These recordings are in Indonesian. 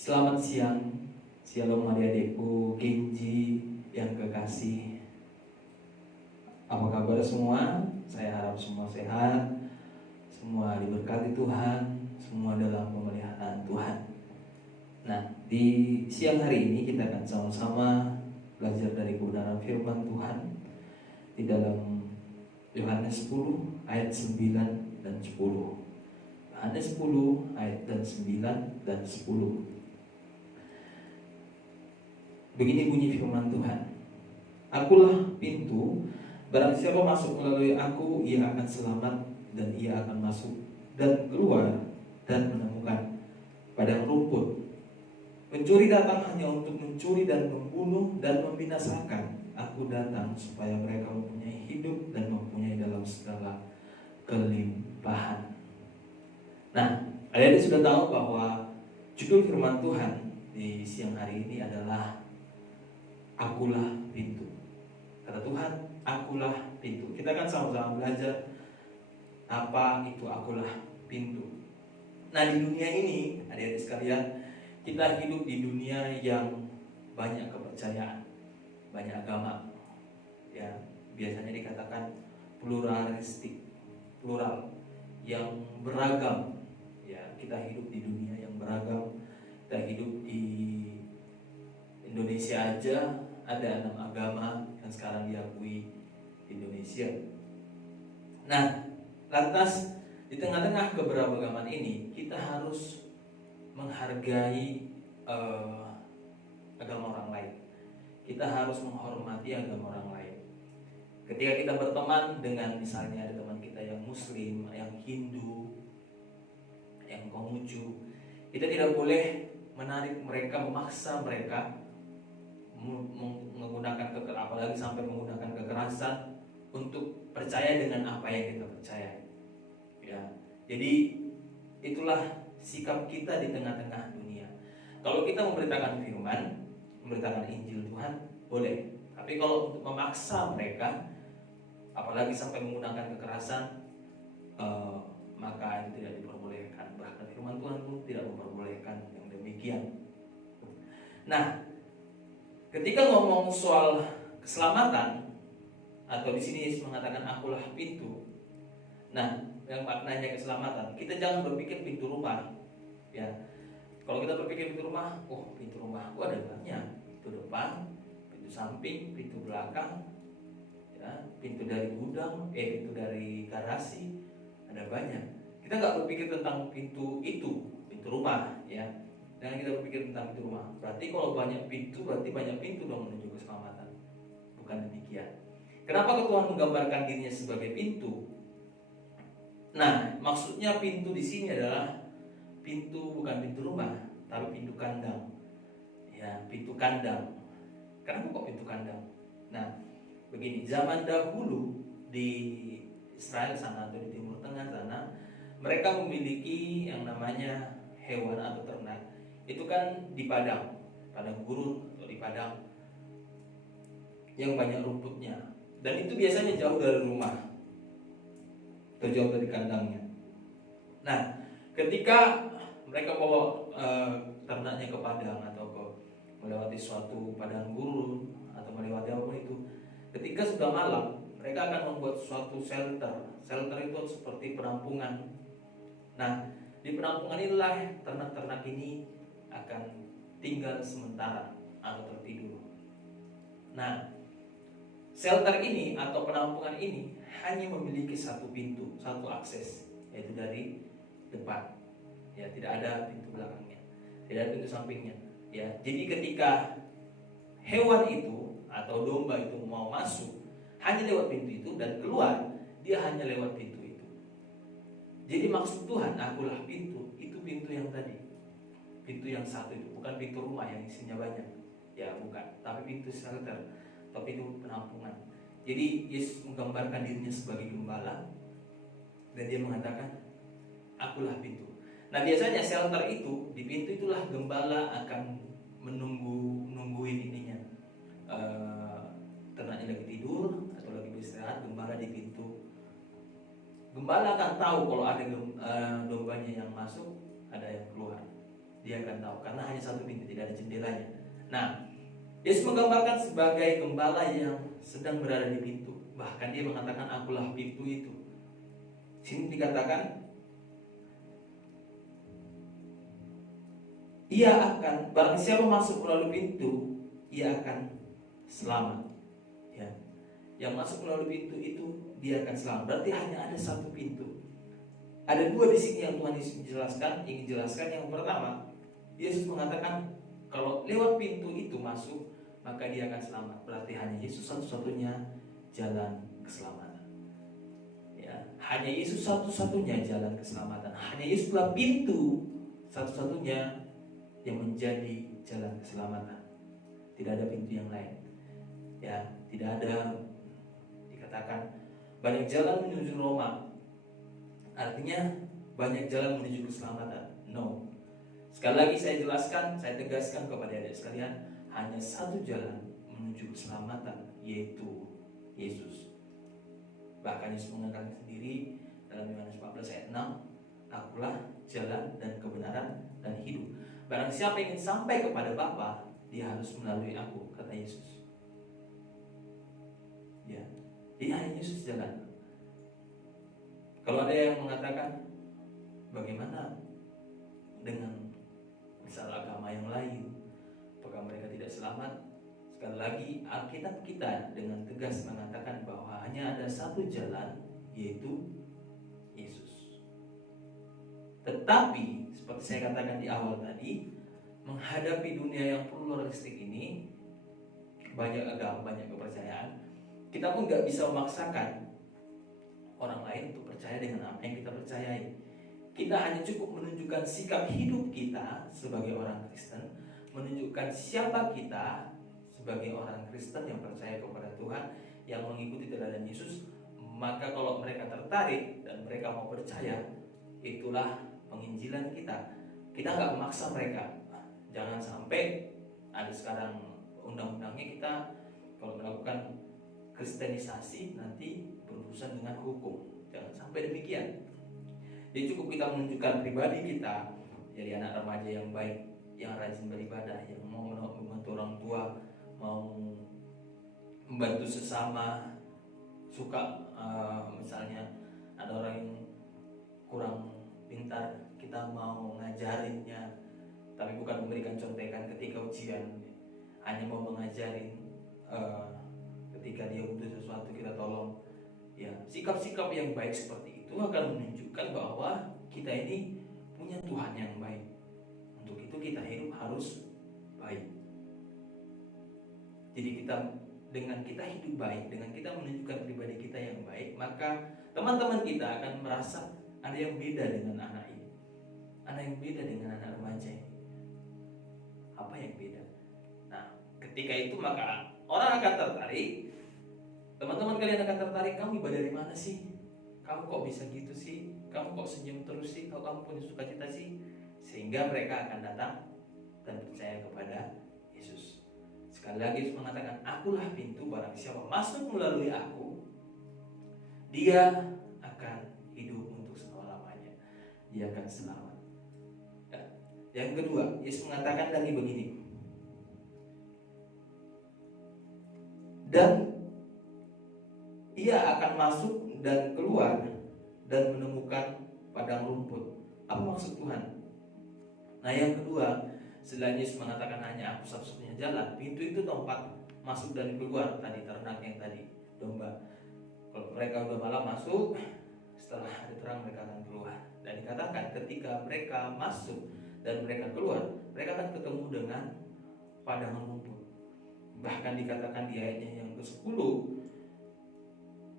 Selamat siang, shalom adik-adikku, Genji yang kekasih. Apa kabar semua? Saya harap semua sehat, semua diberkati Tuhan, semua dalam pemeliharaan Tuhan. Nah, di siang hari ini kita akan sama-sama belajar dari kebenaran firman Tuhan di dalam Yohanes 10 ayat 9 dan 10. Yohanes 10 ayat 9 dan 10. Begini bunyi firman Tuhan. Akulah pintu, barang siapa masuk melalui aku, ia akan selamat, dan ia akan masuk dan keluar dan menemukan padang rumput. Pencuri datang hanya untuk mencuri dan membunuh dan membinasakan. Aku datang supaya mereka mempunyai hidup dan mempunyai dalam segala kelimpahan. Nah, adik-adik sudah tahu bahwa judul firman Tuhan di siang hari ini adalah Akulah pintu. Kata Tuhan, akulah pintu. Kita akan sama-sama belajar apa itu akulah pintu. Nah, di dunia ini, adik-adik sekalian, kita hidup di dunia yang banyak kepercayaan, banyak agama. Ya, biasanya dikatakan pluralistik, plural, yang beragam. Ya, kita hidup di dunia yang beragam. Kita hidup di Indonesia aja ada 6 agama yang sekarang diakui Indonesia. Nah, lantas di tengah-tengah keberagaman ini kita harus menghargai agama orang lain. Kita harus menghormati agama orang lain. Ketika kita berteman dengan misalnya ada teman kita yang Muslim, yang Hindu, yang Konghucu, kita tidak boleh menarik mereka, memaksa mereka menggunakan apalagi sampai menggunakan kekerasan untuk percaya dengan apa yang kita percaya. Ya, jadi itulah sikap kita di tengah-tengah dunia. Kalau kita memberitakan firman, memberitakan Injil Tuhan, boleh. Tapi kalau untuk memaksa mereka, apalagi sampai menggunakan kekerasan, maka itu tidak diperbolehkan. Bahkan firman Tuhan pun tidak memperbolehkan yang demikian. Nah, ketika ngomong soal keselamatan, atau di sini Yesus mengatakan akulah pintu. Nah, yang maknanya keselamatan, kita jangan berpikir pintu rumah. Ya, kalau kita berpikir pintu rumah, pintu rumahku ada banyak, pintu depan, pintu samping, pintu belakang, ya, pintu dari gudang, pintu dari garasi, ada banyak. Kita nggak berpikir tentang pintu itu, pintu rumah, ya. Jangan kita berpikir tentang pintu rumah. Berarti kalau banyak pintu, berarti banyak pintu dong menuju keselamatan. Bukan demikian. Kenapa Tuhan menggambarkan dirinya sebagai pintu? Nah, maksudnya pintu di sini adalah pintu bukan pintu rumah, tapi pintu kandang. Ya, pintu kandang. Kenapa kok pintu kandang? Nah, begini, zaman dahulu di Israel sana atau di Timur Tengah sana, mereka memiliki yang namanya hewan atau ternak. Itu kan di padang gurun atau di padang yang banyak rumputnya, dan itu biasanya jauh dari rumah atau jauh dari kandangnya. Nah, ketika mereka bawa ternaknya ke padang atau melewati suatu padang gurun atau melewati apapun itu, ketika sudah malam mereka akan membuat suatu shelter. Shelter itu seperti penampungan. Nah, di penampungan inilah ternak-ternak ini akan tinggal sementara atau tertidur. Nah, shelter ini atau penampungan ini hanya memiliki satu pintu, satu akses, yaitu dari depan. Ya, tidak ada pintu belakangnya, tidak ada pintu sampingnya. Ya, jadi ketika hewan itu atau domba itu mau masuk, hanya lewat pintu itu, dan keluar dia hanya lewat pintu itu. Jadi maksud Tuhan, akulah pintu, itu pintu yang tadi. Pintu yang satu itu, bukan pintu rumah yang isinya banyak. Ya, bukan, tapi pintu shelter atau pintu penampungan. Jadi Yesus menggambarkan dirinya sebagai gembala, dan dia mengatakan, akulah pintu. Nah, biasanya shelter itu, di pintu itulah gembala akan nungguin ininya. Ternaknya lagi tidur atau lagi beristirahat, gembala di pintu. Gembala akan tahu kalau ada dombanya yang masuk, ada yang keluar. dia akan tahu, karena hanya satu pintu, tidak ada jendelanya. Nah, Yesus menggambarkan sebagai gembala yang sedang berada di pintu. Bahkan dia mengatakan, akulah pintu itu. Sini dikatakan, ia akan, barang siapa masuk melalui pintu, ia akan selamat. Ya. Yang masuk melalui pintu itu, dia akan selamat. Berarti hanya ada satu pintu. Ada dua di sini yang Tuhan Yesus ingin jelaskan. Yang pertama, Yesus mengatakan kalau lewat pintu itu masuk, maka dia akan selamat. Berarti hanya Yesus satu-satunya jalan keselamatan. Ya, hanya Yesus satu-satunya jalan keselamatan. Hanya Yesuslah pintu satu-satunya yang menjadi jalan keselamatan. Tidak ada pintu yang lain. Ya, tidak ada, dikatakan banyak jalan menuju Roma. Artinya banyak jalan menuju keselamatan. No. Sekali lagi saya jelaskan, saya tegaskan kepada adik sekalian, hanya satu jalan menuju keselamatan, yaitu Yesus. Bahkan Yesus mengatakan sendiri dalam Yohanes 14 ayat 6, akulah jalan dan kebenaran dan hidup. Barang siapa ingin sampai kepada Bapa, dia harus melalui aku, kata Yesus. Ya, dia hanya Yesus jalan. Kalau ada yang mengatakan, bagaimana dengan misal agama yang lain, apakah mereka tidak selamat? Sekali lagi, Alkitab kita dengan tegas mengatakan bahwa hanya ada satu jalan, yaitu Yesus. Tetapi, seperti saya katakan di awal tadi, menghadapi dunia yang pluralistik ini, banyak agama, banyak kepercayaan, kita pun gak bisa memaksakan orang lain untuk percaya dengan apa yang kita percayai. Kita hanya cukup menunjukkan sikap hidup kita sebagai orang Kristen, menunjukkan siapa kita sebagai orang Kristen yang percaya kepada Tuhan, yang mengikuti teladan Yesus. Maka kalau mereka tertarik dan mereka mau percaya, itulah penginjilan kita. Kita nggak memaksa mereka. Jangan sampai ada sekarang undang-undangnya, kita kalau melakukan kristenisasi nanti berurusan dengan hukum. Jangan sampai demikian. Jadi cukup kita menunjukkan pribadi kita jadi anak remaja yang baik, yang rajin beribadah, yang mau membantu orang tua, mau membantu sesama, suka misalnya ada orang yang kurang pintar, kita mau ngajarinnya, tapi bukan memberikan contekan ketika ujian, hanya mau mengajarin ketika dia butuh sesuatu kita tolong. Ya, sikap-sikap yang baik seperti itu akan menunjukkan bahwa kita ini punya Tuhan yang baik. Untuk itu kita hidup harus baik. Jadi dengan kita hidup baik, dengan kita menunjukkan pribadi kita yang baik, maka teman-teman kita akan merasa ada yang beda dengan anak ini, ada yang beda dengan anak remaja ini. Apa yang beda? Nah, ketika itu maka orang akan tertarik. Teman-teman kalian akan tertarik, kamu ibadah dari mana sih? Kamu kok bisa gitu sih? Kamu kok senyum terus sih? Kalau kamu punya sukacita sih? Sehingga mereka akan datang dan percaya kepada Yesus. Sekali lagi Yesus mengatakan, akulah pintu, barang siapa masuk melalui aku, dia akan hidup untuk selama-lamanya. Dia akan selamat. Yang kedua, Yesus mengatakan lagi begini. Dan ia akan masuk dan keluar dan menemukan padang rumput. Apa maksud Tuhan? Nah, yang kedua, selain Yesus mengatakan hanya aku satu-satunya jalan, pintu itu tempat masuk dan keluar. Tadi ternak yang tadi domba, kalau mereka udah malam masuk, setelah hari terang mereka akan keluar. Dan dikatakan ketika mereka masuk dan mereka keluar, mereka akan ketemu dengan padang rumput. Bahkan dikatakan di ayatnya yang ke-10,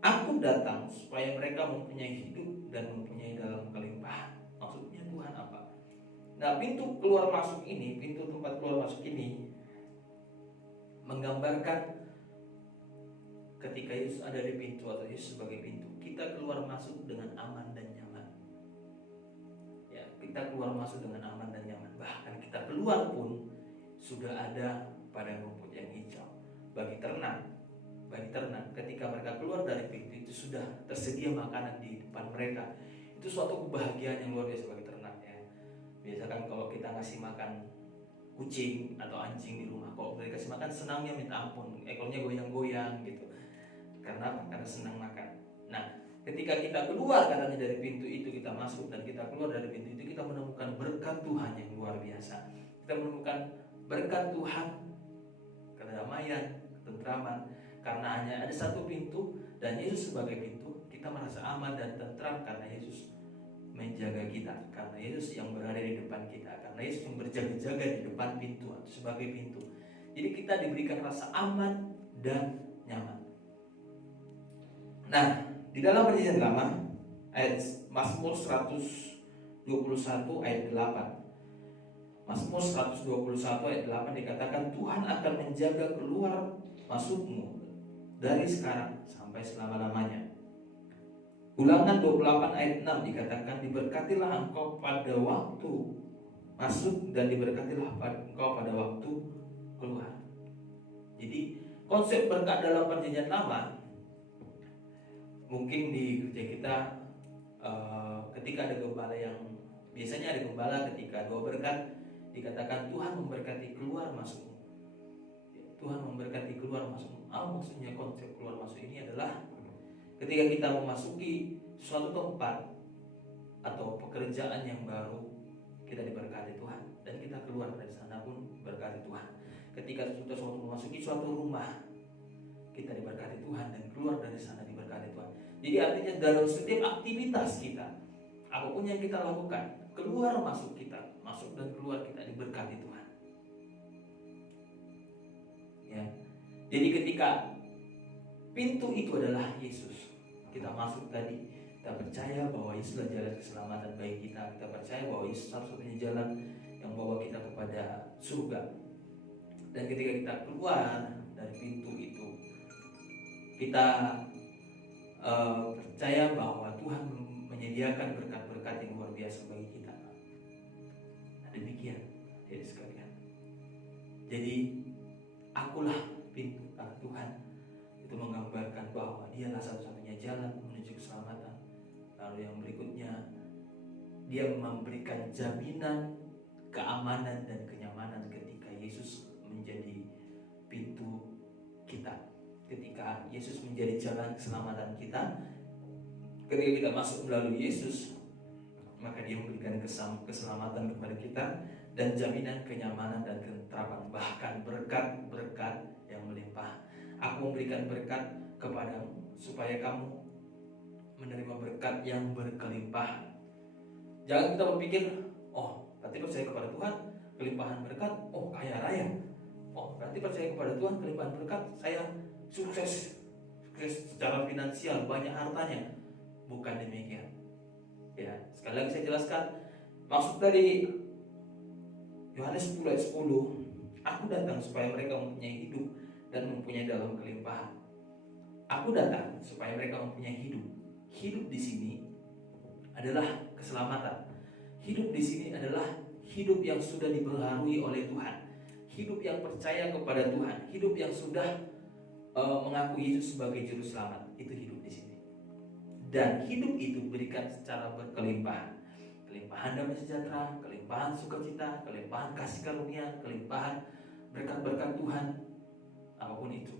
aku datang supaya mereka mempunyai hidup dan mempunyai dalam kelimpahan. Maksudnya Tuhan apa? Nah, pintu keluar masuk ini, pintu tempat keluar masuk ini menggambarkan ketika Yesus ada di pintu atau Yesus sebagai pintu, kita keluar masuk dengan aman dan nyaman. Ya, kita keluar masuk dengan aman dan nyaman. Bahkan kita keluar pun sudah ada padang rumput yang hijau bagi ternak. Bagi ternak, ketika mereka keluar dari pintu itu sudah tersedia makanan di depan mereka. Itu suatu kebahagiaan yang luar biasa bagi ternak, ya. Biasa kan kalau kita ngasih makan kucing atau anjing di rumah, kalau mereka kasih makan senangnya minta ampun, ekornya goyang-goyang gitu. Karena apa? Karena senang makan. Nah, ketika kita keluar katanya dari pintu itu, kita masuk dan kita keluar dari pintu itu, kita menemukan berkat Tuhan yang luar biasa. Kita menemukan berkat Tuhan, kedamaian, ketentraman. Karena hanya ada satu pintu dan Yesus sebagai pintu, kita merasa aman dan tentram karena Yesus menjaga kita, karena Yesus yang berada di depan kita, karena Yesus yang berjaga-jaga di depan pintu atau sebagai pintu. Jadi kita diberikan rasa aman dan nyaman. Nah, di dalam Perjanjian Lama, ayat Mazmur 121 ayat 8. Mazmur 121 ayat 8 dikatakan, Tuhan akan menjaga keluar masukmu dari sekarang sampai selama-lamanya. Ulangan 28 ayat 6 dikatakan, diberkatilah engkau pada waktu masuk dan diberkatilah engkau pada waktu keluar. Jadi konsep berkat dalam Perjanjian Lama, mungkin di gereja kita ketika ada gembala yang biasanya ada gembala, ketika doa berkat dikatakan Tuhan memberkati keluar masukmu. Tuhan memberkati keluar masukmu. Maksudnya konsep keluar masuk ini adalah ketika kita memasuki suatu tempat atau pekerjaan yang baru, kita diberkati Tuhan, dan kita keluar dari sana pun berkati Tuhan. Ketika kita memasuki suatu rumah, kita diberkati Tuhan, dan keluar dari sana diberkati Tuhan. Jadi artinya dalam setiap aktivitas kita, apapun yang kita lakukan, keluar masuk kita, masuk dan keluar kita diberkati Tuhan. Ya. Jadi ketika pintu itu adalah Yesus, kita masuk tadi, kita percaya bahwa Yesus adalah jalan keselamatan bagi kita. Kita percaya bahwa Yesus satu-satunya jalan yang membawa kita kepada surga. Dan ketika kita keluar dari pintu itu, kita percaya bahwa Tuhan menyediakan berkat-berkat yang luar biasa bagi kita. Nah, demikian, jadi sekalian. Jadi akulah pintu, karena Tuhan itu menggambarkan bahwa dialah satu-satunya jalan menuju keselamatan. Lalu yang berikutnya, dia memberikan jaminan keamanan dan kenyamanan ketika Yesus menjadi pintu kita. Ketika Yesus menjadi jalan keselamatan kita, ketika kita masuk melalui Yesus, maka dia memberikan keselamatan kepada kita dan jaminan kenyamanan dan ketenteraman, bahkan berkat-berkat yang melimpah. Aku memberikan berkat kepadamu supaya kamu menerima berkat yang berkelimpahan. Jangan kita berpikir, oh berarti percaya kepada Tuhan kelimpahan berkat, oh kaya raya. Oh berarti percaya kepada Tuhan kelimpahan berkat, saya sukses secara finansial, banyak hartanya. Bukan demikian. Ya, sekali lagi saya jelaskan maksud dari Yohanes 10 ayat 10, aku datang supaya mereka mempunyai hidup dan mempunyai dalam kelimpahan. Aku datang supaya mereka mempunyai hidup. Hidup di sini adalah keselamatan. Hidup di sini adalah hidup yang sudah dipengaruhi oleh Tuhan. Hidup yang percaya kepada Tuhan. Hidup yang sudah mengaku Yesus sebagai juru selamat. Itu hidup di sini. Dan hidup itu diberikan secara berkelimpahan. Kelimpahan damai sejahtera, kelimpahan sukacita, kelimpahan kasih karunia, kelimpahan berkat-berkat Tuhan, apapun itu.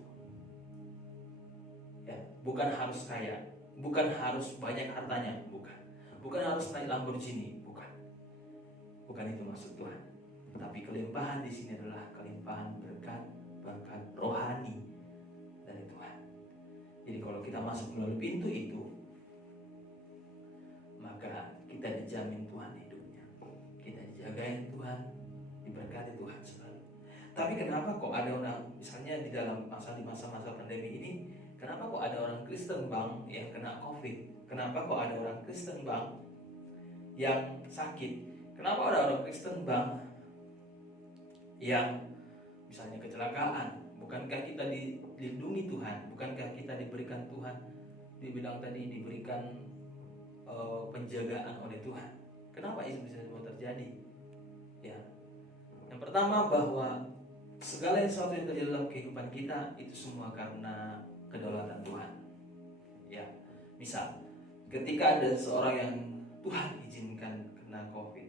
Ya, bukan harus kaya, bukan harus banyak hartanya, bukan harus naik Lamborghini, bukan itu maksud Tuhan. Tapi kelimpahan di sini adalah kelimpahan berkat rohani dari Tuhan. Jadi kalau kita masuk melalui pintu itu, maka kita dijamin Tuhan hidupnya, kita dijagain Tuhan, diberkati Tuhan selalu. Tapi kenapa kok ada orang, misalnya di masa-masa pandemi ini, kenapa kok ada orang Kristen bang yang kena COVID? Kenapa kok ada orang Kristen bang yang sakit? Kenapa ada orang Kristen bang yang misalnya kecelakaan? Bukankah kita dilindungi Tuhan? Bukankah kita diberikan Tuhan, dibilang tadi diberikan penjagaan oleh Tuhan? Kenapa itu bisa terjadi? Ya, yang pertama bahwa segala sesuatu yang terjadi dalam kehidupan kita itu semua karena kedaulatan Tuhan. Ya, misal ketika ada seorang yang Tuhan izinkan kena COVID,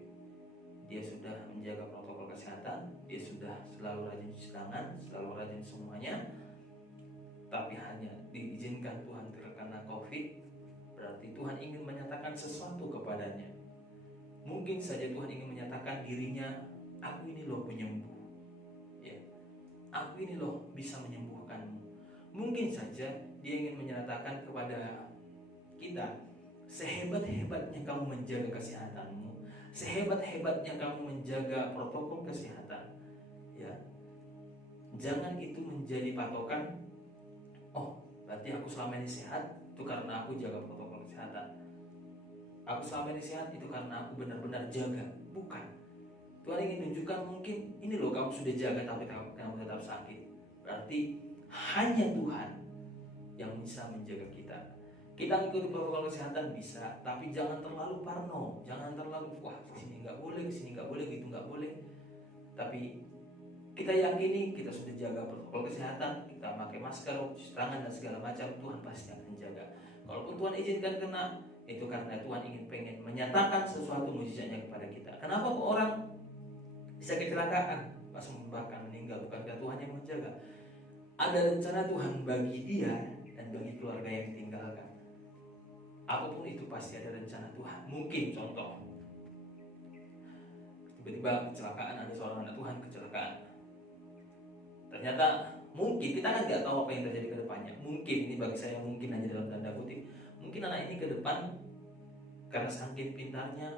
dia sudah menjaga protokol kesehatan, dia sudah selalu rajin cuci tangan, selalu rajin semuanya, tapi hanya diizinkan Tuhan terkena COVID, berarti Tuhan ingin menyatakan sesuatu kepadanya. Mungkin saja Tuhan ingin menyatakan dirinya, aku ini loh penyembuh, ya, aku ini loh bisa menyembuhkanmu. Mungkin saja dia ingin menyatakan kepada kita, sehebat-hebatnya kamu menjaga kesehatanmu, sehebat-hebatnya kamu menjaga protokol kesehatan, ya, jangan itu menjadi patokan. Oh, berarti aku selama ini sehat itu karena aku jaga protokol kesehatan. Aku selama ini sehat itu karena aku benar-benar jaga. Bukan. Tuhan ingin menunjukkan, mungkin ini loh kamu sudah jaga tapi kamu tetap sakit. Berarti hanya Tuhan yang bisa menjaga kita. Kita ngikuti protokol kesehatan bisa, tapi jangan terlalu parno, jangan terlalu wah kesini nggak boleh, kesini nggak boleh, gitu nggak boleh. Tapi kita yakini kita sudah jaga protokol kesehatan, kita pakai masker, cuci tangan dan segala macam, Tuhan pasti akan jaga. Kalaupun Tuhan izinkan kena, itu karena Tuhan pengen menyatakan sesuatu mujizatnya kepada kita. Kenapa kok orang bisa kecelakaan, langsung bahkan meninggal? Bukankah Tuhan yang menjaga? Ada rencana Tuhan bagi dia dan bagi keluarga yang ditinggalkan. Apapun itu pasti ada rencana Tuhan. Mungkin contoh, tiba-tiba kecelakaan, ada seorang anak Tuhan kecelakaan. Ternyata mungkin kita kan nggak tahu apa yang terjadi ke depannya. Mungkin ini bagi saya mungkin hanya dalam tanda kutip. Mungkin anak ini ke depan karena saking pintarnya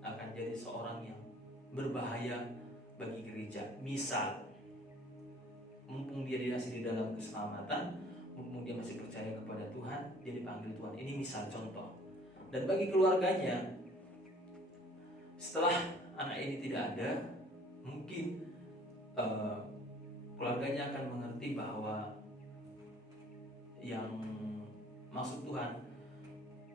akan jadi seorang yang berbahaya bagi gereja. Misal, mumpung dia masih di dalam keselamatan, mumpung dia masih percaya kepada Tuhan, dia dipanggil Tuhan. Ini misal contoh. Dan bagi keluarganya, setelah anak ini tidak ada, mungkin keluarganya akan mengerti bahwa yang maksud Tuhan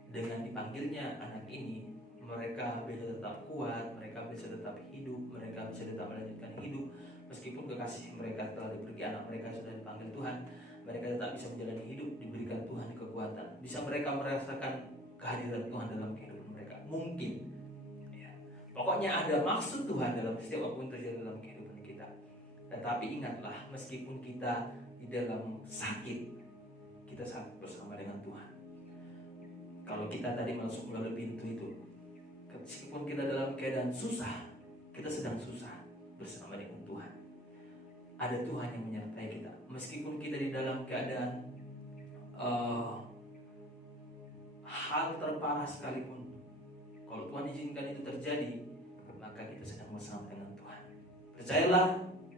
dengan dipanggilnya anak ini, mereka bisa tetap kuat, mereka bisa tetap hidup, mereka bisa tetap melanjutkan hidup meskipun kekasih mereka telah pergi, anak mereka sudah dipanggil Tuhan, mereka tetap bisa menjalani hidup, diberikan Tuhan kekuatan, bisa mereka merasakan kehadiran Tuhan dalam kehidupan mereka. Mungkin, ya. Pokoknya ada maksud Tuhan dalam setiap apa yang terjadi dalam kehidupan kita. Tetapi ingatlah, meskipun kita di dalam sakit, kita sakit bersama dengan Tuhan. Kalau kita tadi masuk melalui pintu itu, meskipun kita dalam keadaan susah, kita sedang susah bersama dengan Tuhan. Ada Tuhan yang menyertai kita. Meskipun kita di dalam keadaan hal terparah sekalipun, kalau Tuhan izinkan itu terjadi, maka kita sedang bersama dengan Tuhan. Percayalah,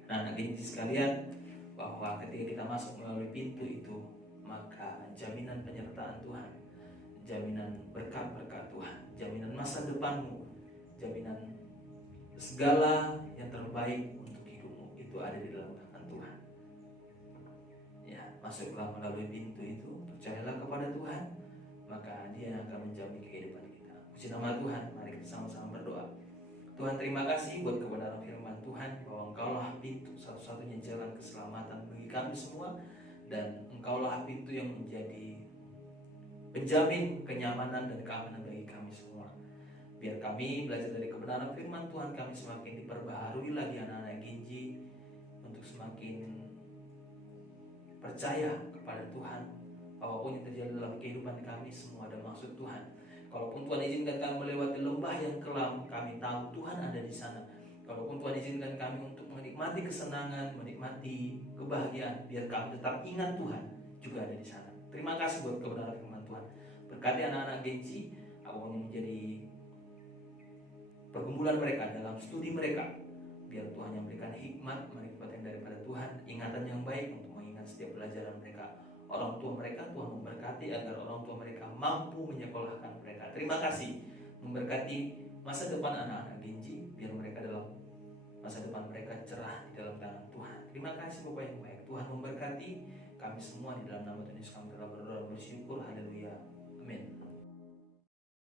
anak Genji sekalian, bahwa ketika kita masuk melalui pintu itu, maka jaminan penyertaan Tuhan, jaminan berkat-berkat Tuhan, jaminan masa depanmu, jaminan segala yang terbaik untuk hidupmu itu ada di dalam tangan Tuhan. Ya, masuklah melalui pintu itu, percayalah kepada Tuhan, maka Dia akan menjamin kehidupan kita. Puji nama Tuhan, mari kita sama-sama berdoa. Tuhan, terima kasih buat kebenaran firman Tuhan, bahwa Engkaulah pintu satu-satunya jalan keselamatan bagi kami semua, dan Engkaulah pintu yang menjadi penjamin kenyamanan dan keamanan bagi kami semua. Biar kami belajar dari kebenaran firman Tuhan, kami semakin diperbaharui lagi anak-anak Genji untuk semakin percaya kepada Tuhan. Apapun yang terjadi dalam kehidupan kami, semua ada maksud Tuhan. Kalaupun Tuhan izinkan kami melewati lembah yang kelam, kami tahu Tuhan ada di sana. Kalaupun Tuhan izinkan kami untuk menikmati kesenangan, menikmati kebahagiaan, biar kami tetap ingat Tuhan juga ada di sana. Terima kasih buat kebenaran firman Tuhan. Berkati anak-anak Genji, apapun yang menjadi pergumulan mereka dalam studi mereka, biar Tuhan yang berikan hikmat, manfaat yang daripada Tuhan, ingatan yang baik untuk mengingat setiap pelajaran mereka. Orang tua mereka, Tuhan memberkati agar orang tua mereka mampu menyekolahkan mereka. Terima kasih, memberkati masa depan anak-anak Genji, biar mereka dalam masa depan mereka cerah di dalam tangan Tuhan. Terima kasih Bapak yang baik. Tuhan memberkati kami semua, di dalam nama Tuhan Yesus kami telah berdoa bersyukur. Haleluya. Amin.